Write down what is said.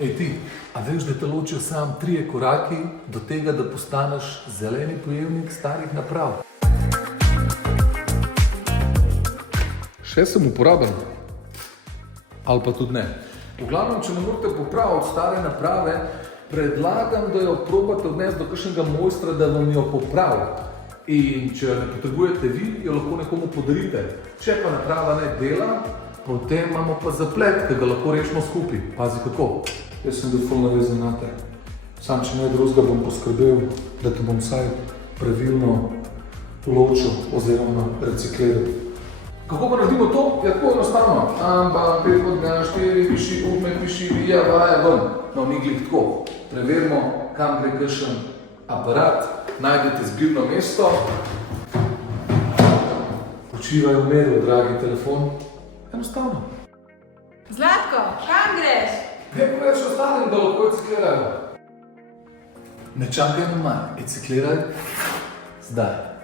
Ej ti, a veš, da te ločijo samo 3 koraki do tega, da postaneš zeleni pojevnik starih naprav? Še sem uporaben. Ali pa tudi ne. V glavnem, če ne morate popraviti stare naprave, predlagam, da jo probate odnesti do kakšnega mojstra, da vam jo popravi. In če ne potrebujete vi, jo lahko nekomu podarite. Če pa naprava ne dela, potem imamo pa zaplet, ki ga lahko rešimo skupaj. Pazi kako. Jaz sem bil ful navezan na te. Sam, če ne drugega, bom poskrbel, da te bom vsaj pravilno ločil oziroma recikliral. Kako pa naredimo to? Je tako enostavno. Ampak 5 piši, upme piši, vija, vaja ven. No, ni glih tako. Preverimo, kam gre kakšen aparat, najdete zbirno mesto. Počivaj v miru, dragi telefon. Enostavno. Zlatko, kam greš? Ne povedeš ostalim, da lahko reciklirajo. Ne čakaj na manj, recikliraj zdaj.